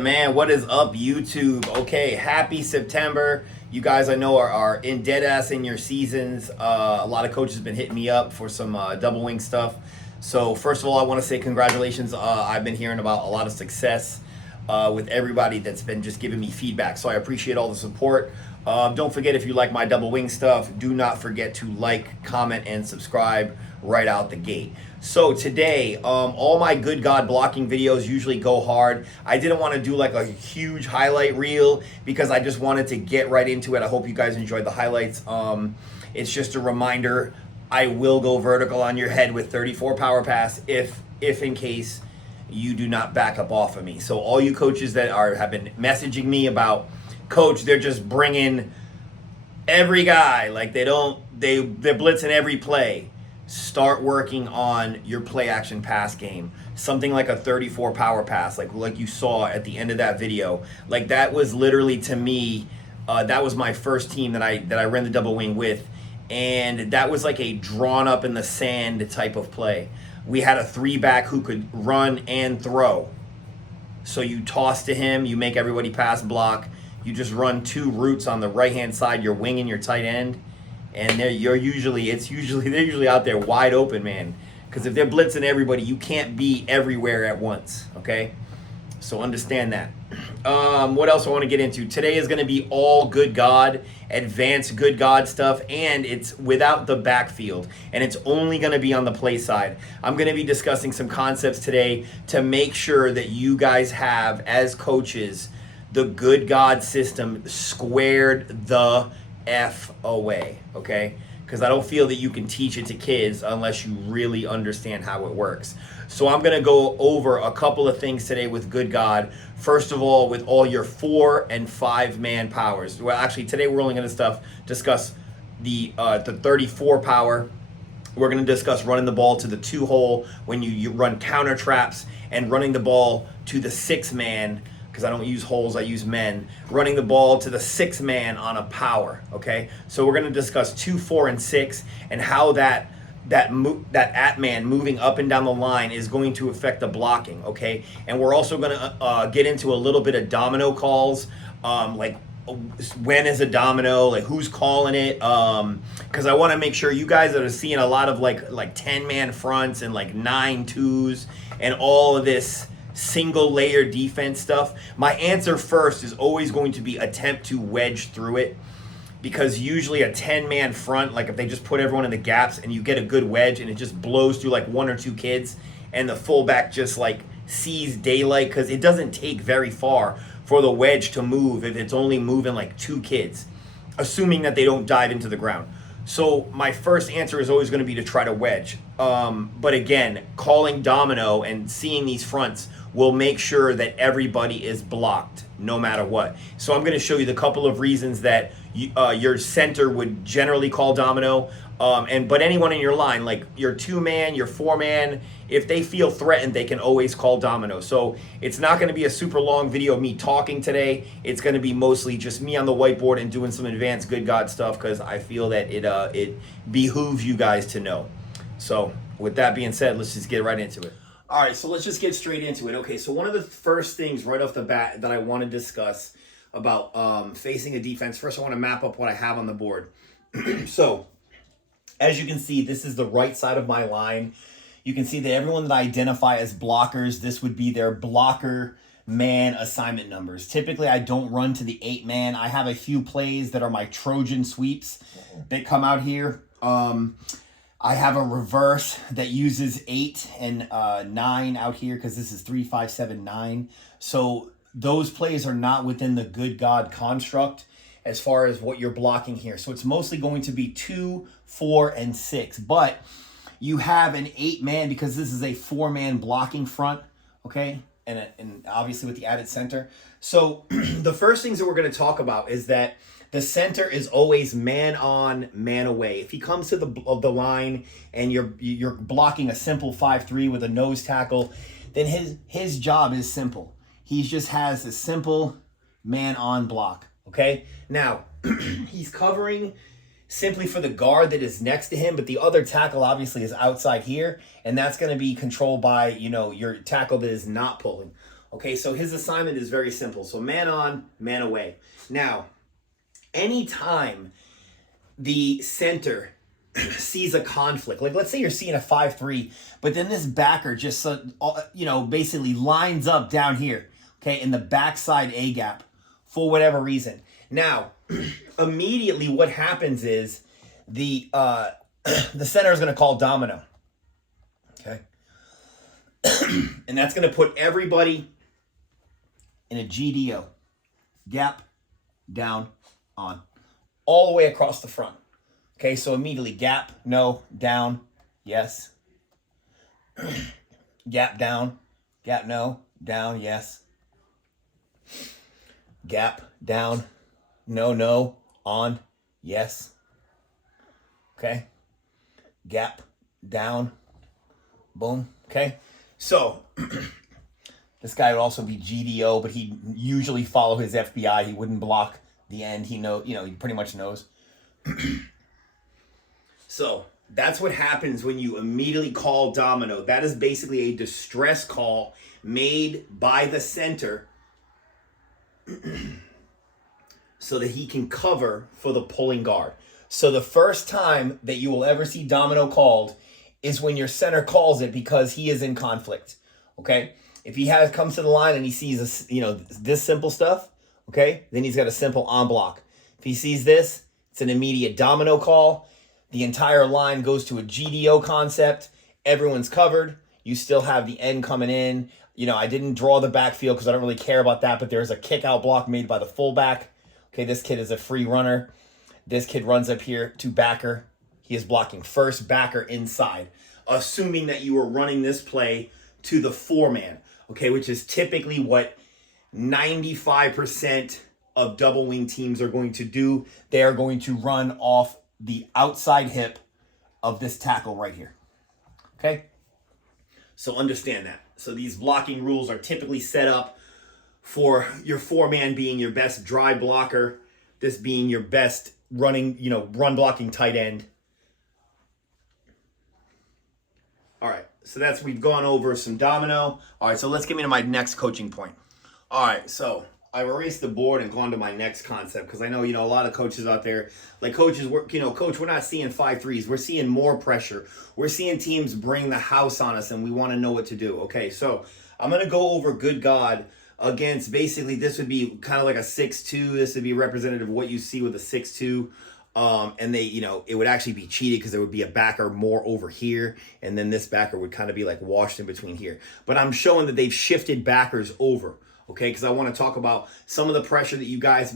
it, man. What is up, YouTube? Okay, happy September. You guys, I know, are in dead ass in your seasons. A lot of coaches have been hitting me up for some double wing stuff. So first of all, I want to say congratulations. I've been hearing about a lot of success with everybody that's been just giving me feedback. So I appreciate all the support. Don't forget, if you like my double wing stuff, do not forget to like, comment, and subscribe right out the gate. So today, all my good God blocking videos usually go hard. I didn't want to do like a huge highlight reel because I just wanted to get right into it. I hope you guys enjoyed the highlights. It's just a reminder, I will go vertical on your head with 34 power pass if in case you do not back up off of me. So all you coaches that have been messaging me about, coach, they're just bringing every guy, like they're blitzing every play. Start working on your play action pass game. Something like a 34 power pass, like you saw at the end of that video. Like that was literally, to me, that was my first team that I ran the double wing with, and that was like a drawn up in the sand type of play. We had a 3-back who could run and throw. So you toss to him, you make everybody pass block. You just run 2 routes on the right hand side, your wing and your tight end. And they're usually out there wide open, man. Because if they're blitzing everybody, you can't be everywhere at once, okay? So understand that. What else I want to get into? Today is going to be all good God, advanced good God stuff, and it's without the backfield. And it's only going to be on the play side. I'm going to be discussing some concepts today to make sure that you guys have, as coaches, the good God system squared the F away, okay? Because I don't feel that you can teach it to kids unless you really understand how it works. So I'm going to go over a couple of things today with good God. First of all, with all your 4- and 5-man powers. Well, actually, today we're only going to discuss the 34 power. We're going to discuss running the ball to the 2-hole when you run counter traps, and running the ball to the 6-man, because I don't use holes, I use men, running the ball to the 6-man on a power, okay? So we're going to discuss 2, 4, and 6, and how that Atman moving up and down the line is going to affect the blocking, okay? And we're also going to get into a little bit of domino calls, like when is a domino, like who's calling it, because I want to make sure you guys that are seeing a lot of like 10-man fronts and like 9-2s and all of this single layer defense stuff. My answer first is always going to be attempt to wedge through it, because usually a 10-man front, like if they just put everyone in the gaps and you get a good wedge and it just blows through like 1 or 2 kids and the fullback just like sees daylight, because it doesn't take very far for the wedge to move if it's only moving like 2 kids, assuming that they don't dive into the ground. So my first answer is always going to be to try to wedge. But again, calling domino and seeing these fronts will make sure that everybody is blocked no matter what. So I'm going to show you the couple of reasons that your center would generally call domino. But anyone in your line, like your 2-man, your 4-man, if they feel threatened, they can always call domino. So it's not going to be a super long video of me talking today. It's going to be mostly just me on the whiteboard and doing some advanced good God stuff, because I feel that it behooves you guys to know. So with that being said, let's just get right into it. All right, so let's just get straight into it. Okay, so one of the first things right off the bat that I want to discuss about facing a defense, first I want to map up what I have on the board. So as you can see, this is the right side of my line. You can see that everyone that I identify as blockers, this would be their blocker man assignment numbers. Typically, I don't run to the 8-man. I have a few plays that are my Trojan sweeps that come out here. I have a reverse that uses 8 and 9 out here, because this is 3, 5, 7, 9. So those plays are not within the good God construct as far as what you're blocking here. So it's mostly going to be 2, 4, and 6. But you have an 8-man because this is a 4-man blocking front, okay? And obviously with the added center. So the first things that we're going to talk about is that the center is always man on, man away. If he comes to the line and you're blocking a simple 5-3 with a nose tackle, then his job is simple. He just has a simple man on block, okay? Now, he's covering simply for the guard that is next to him, but the other tackle obviously is outside here, and that's going to be controlled by, your tackle that is not pulling. Okay, so his assignment is very simple. So man on, man away. Now, anytime the center sees a conflict, like let's say you're seeing a 5-3, but then this backer just, basically lines up down here, okay, in the backside A gap for whatever reason. Now, immediately what happens is the center is going to call Domino, okay? And that's going to put everybody in a GDO, gap, down, on, all the way across the front. Okay, so immediately gap, no, down, yes. Gap, down, gap, no, down, yes. Gap, down, no, on, yes. Okay, gap, down, boom, okay. So, this guy would also be GDO, but he'd usually follow his FBI. He wouldn't block the end. He he pretty much knows. So that's what happens when you immediately call Domino. That is basically a distress call made by the center so that he can cover for the pulling guard. So the first time that you will ever see Domino called is when your center calls it because he is in conflict. Okay? If he comes to the line and he sees this simple stuff, okay, then he's got a simple on block. If he sees this, it's an immediate Domino call. The entire line goes to a GDO concept. Everyone's covered. You still have the end coming in. I didn't draw the backfield because I don't really care about that, but there's a kick out block made by the fullback. Okay, this kid is a free runner. This kid runs up here to backer. He is blocking first, backer inside, assuming that you were running this play to the 4-man, okay, which is typically what 95% of double wing teams are going to do. They are going to run off the outside hip of this tackle right here, okay? So understand that. So these blocking rules are typically set up for your 4-man being your best dry blocker, this being your best run blocking tight end. All right, so we've gone over some Domino. All right, so let's get into my next coaching point. All right, so I've erased the board and gone to my next concept because I know, a lot of coaches out there, like coaches, coach, we're not seeing 5-3s. We're seeing more pressure. We're seeing teams bring the house on us and we want to know what to do. Okay, so I'm going to go over Good God against, basically, this would be kind of like a 6-2. This would be representative of what you see with a 6-2. And they, it would actually be cheated because there would be a backer more over here. And then this backer would kind of be like washed in between here. But I'm showing that they've shifted backers over. Okay, because I want to talk about some of the pressure that you guys,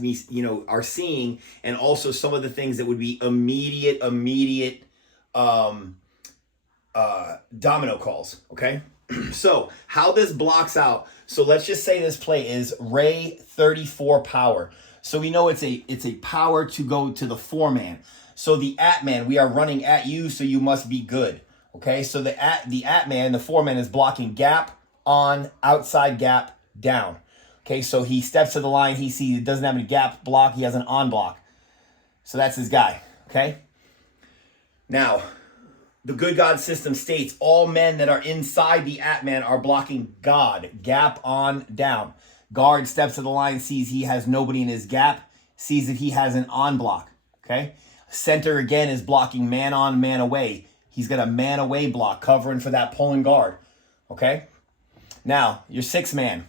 are seeing, and also some of the things that would be immediate Domino calls. Okay, so how this blocks out. So let's just say this play is Ray 34 power. So we know it's a power to go to the 4-man. So the Atman, we are running at you, so you must be good. Okay, so the Atman, the 4-man is blocking gap on, outside gap, down. Okay, so he steps to the line. He sees it doesn't have any gap block. He has an on block. So that's his guy, okay? Now, the Good God system states all men that are inside the Atman are blocking God. Gap on, down. Guard steps to the line, sees he has nobody in his gap, sees that he has an on block, okay? Center, again, is blocking man on, man away. He's got a man away block covering for that pulling guard, okay? Now, your 6-man.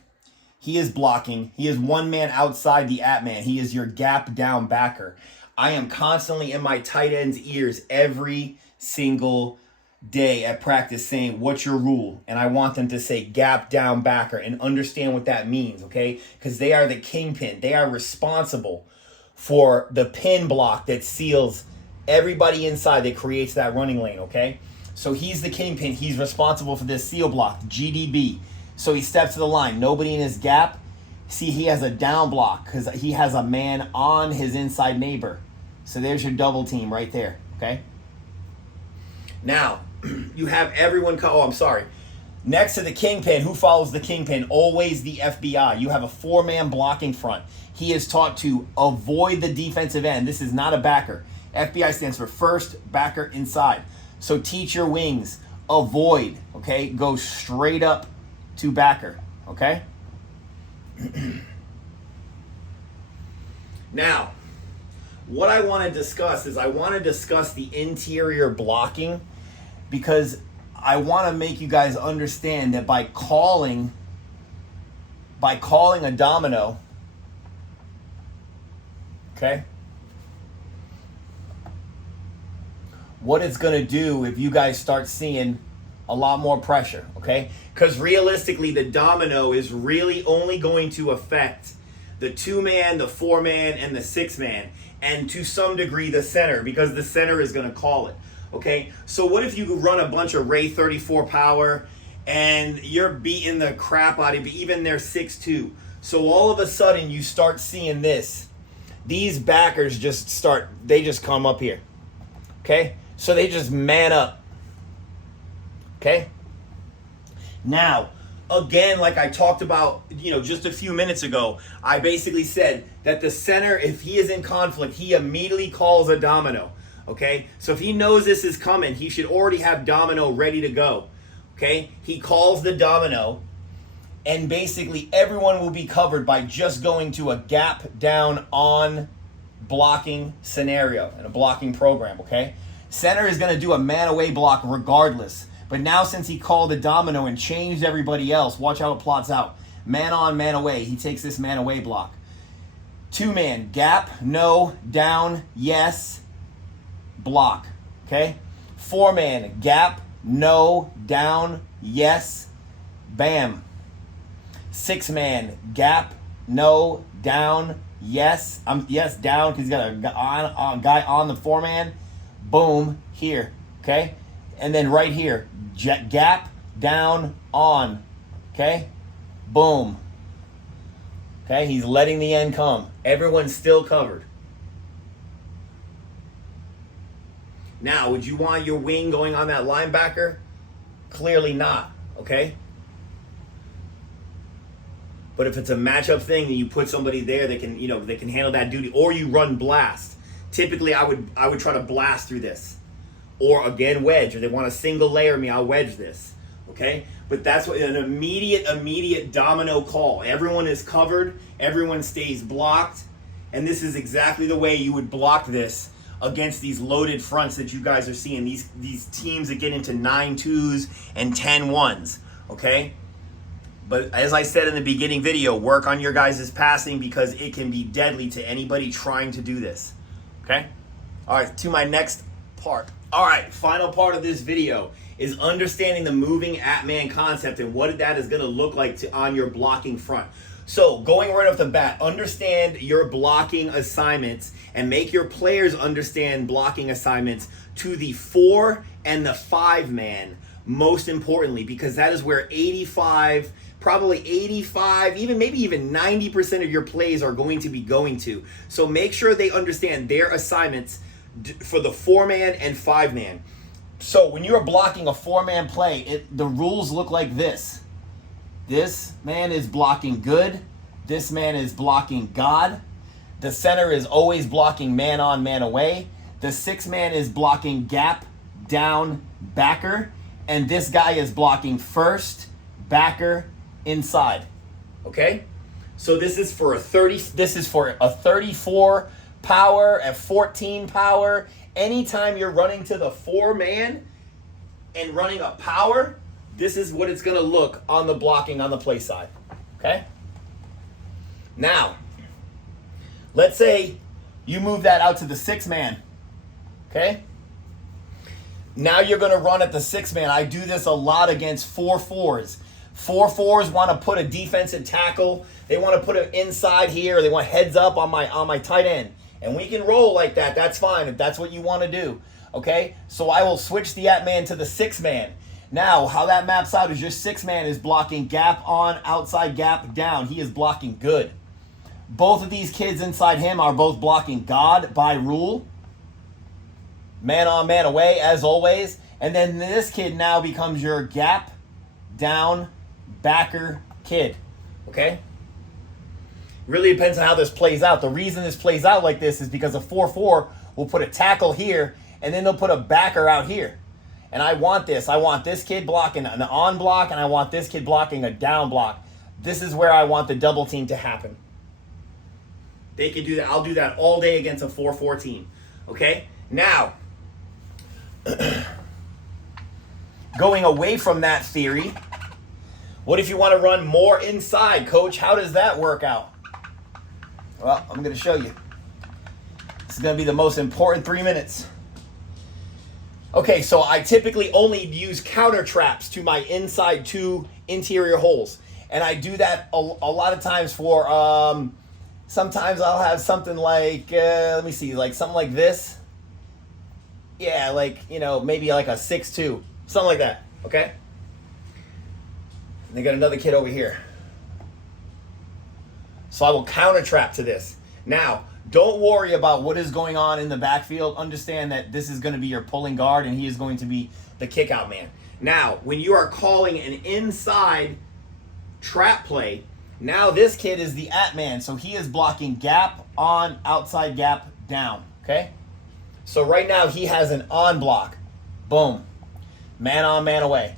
He is blocking. He is 1 man outside the Atman. He is your gap down backer. I am constantly in my tight end's ears every single day at practice saying, what's your rule? And I want them to say gap down backer and understand what that means, okay? Because they are the kingpin. They are responsible for the pin block that seals everybody inside that creates that running lane, okay? So he's the kingpin. He's responsible for this seal block, GDB. So he steps to the line. Nobody in his gap. See, he has a down block because he has a man on his inside neighbor. So there's your double team right there, okay? Now, you have everyone next to the kingpin, who follows the kingpin? Always the FBI. You have a 4-man blocking front. He is taught to avoid the defensive end. This is not a backer. FBI stands for first backer inside. So teach your wings. Avoid, okay? Go straight up to backer, okay? Now, what I want to discuss is I want to discuss the interior blocking, because I want to make you guys understand that by calling a domino, okay, what it's going to do if you guys start seeing a lot more pressure, okay? Because realistically, the domino is really only going to affect the 2-man, the 4-man, and the 6-man, and to some degree the center, because the center is going to call it, okay? So what if you run a bunch of Ray 34 power and you're beating the crap out of even their 6'2"? So all of a sudden you start seeing this. These backers they just come up here, okay? So they just man up, okay? Now, again, like I talked about, just a few minutes ago, I basically said that the center, if he is in conflict, he immediately calls a domino, okay? So if he knows this is coming, he should already have domino ready to go, okay? He calls the domino, and basically everyone will be covered by just going to a gap down on blocking scenario and a blocking program, okay? Center is going to do a man away block regardless. But now since he called a domino and changed everybody else, watch how it plots out. Man on, man away. He takes this man away block. 2-man, gap, no, down, yes, block. Okay? 4-man, gap, no, down, yes, bam. 6-man, gap, no, down, yes. Yes, down, because he's got a guy on the 4-man. Boom, here, okay? And then right here, gap, down, on, okay? Boom. Okay, he's letting the end come. Everyone's still covered. Now, would you want your wing going on that linebacker? Clearly not, okay? But if it's a matchup thing, then you put somebody there that can, that can handle that duty, or you run blast. Typically, I would try to blast through this, or again wedge. Or they want to single layer me, I'll wedge this. Okay, but that's what an immediate domino call. Everyone is covered. Everyone stays blocked, and this is exactly the way you would block this against these loaded fronts that you guys are seeing. These teams that get into 9-2s and 10-1s. Okay. But as I said in the beginning video, work on your guys' passing, because it can be deadly to anybody trying to do this. Okay? All right, to my next part. All right, final part of this video is understanding the moving Atman concept and what that is going to look like on your blocking front. So going right off the bat, understand your blocking assignments and make your players understand blocking assignments to the 4 and the 5-man, most importantly, because that is where 85, probably 85, maybe even 90% of your plays are going to be going to. So make sure they understand their assignments for the 4-man and 5-man. So when you're blocking a 4-man play, the rules look like this. This man is blocking good. This man is blocking God. The center is always blocking man on, man away. The 6-man is blocking gap, down, backer. And this guy is blocking first, backer, inside. Okay? So this is for a 34 power, a 14 power. Anytime you're running to the 4-man and running a power, this is what it's going to look on the blocking on the play side. Okay? Now, let's say you move that out to the 6-man. Okay? Now you're going to run at the 6-man. I do this a lot against 4-4s. 4-4s want to put a defensive tackle. They want to put it inside here. They want heads up on my tight end. And we can roll like that. That's fine if that's what you want to do. Okay? So I will switch the Atman to the 6-man. Now, how that maps out is your 6-man is blocking gap on, outside gap down. He is blocking good. Both of these kids inside him are both blocking God by rule. Man on, man away, as always. And then this kid now becomes your gap, down, backer kid. Okay? Really depends on how this plays out. The reason this plays out like this is because a 4-4 will put a tackle here, and then they'll put a backer out here. And I want this. I want this kid blocking an on block, and I want this kid blocking a down block. this is where I want the double team to happen. They can do that. I'll do that all day against a 4-4 team. Okay? Now, going away from that theory, what if you want to run more inside, coach? How does that work out? Well, I'm going to show you. This is going to be the most important 3 minutes. Okay, so I typically only use counter traps to my inside 2 interior holes. And I do that a lot of times for, sometimes I'll have something like, let me see, like something like this. Yeah, like, you know, maybe like a 6-2, something like that, okay? And they got another kid over here. So I will counter trap to this. Now, don't worry about what is going on in the backfield. Understand that this is going to be your pulling guard and he is going to be the kick out man. Now, when you are calling an inside trap play, now this kid is the Atman. So he is blocking gap on, outside gap down. Okay? So right now he has an on block. Boom. Man on, man away.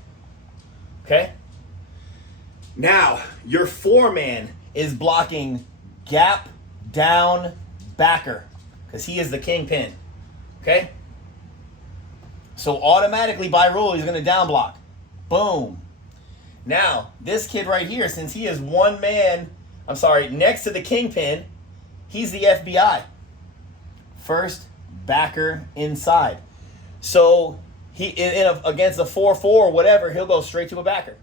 Okay? Now, your 4-man is blocking gap down backer because he is the kingpin. Okay? So automatically by rule he's going to down block. Boom. Now, this kid right here, since he is next to the kingpin, he's the FBI. First backer inside. So he against a 4-4 or whatever, he'll go straight to a backer.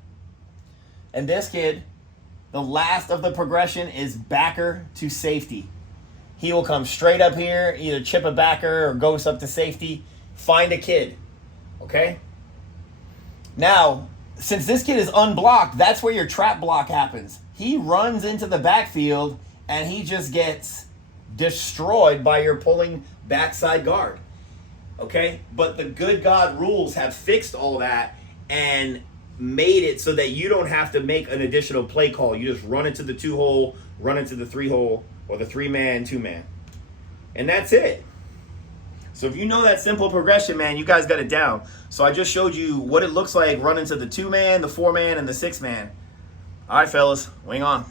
And this kid, the last of the progression is backer to safety. He will come straight up here, either chip a backer or goes up to safety, find a kid. Okay? Now, since this kid is unblocked, that's where your trap block happens. He runs into the backfield and he just gets destroyed by your pulling backside guard. Okay? But the good God rules have fixed all that and made it so that you don't have to make an additional play call. You just run into the 2-hole, run into the 3-hole, or the 3-man, 2-man. And that's it. So if you know that simple progression, man, you guys got it down. So I just showed you what it looks like running to the 2-man, the 4-man, and the 6-man. All right, fellas, wing on.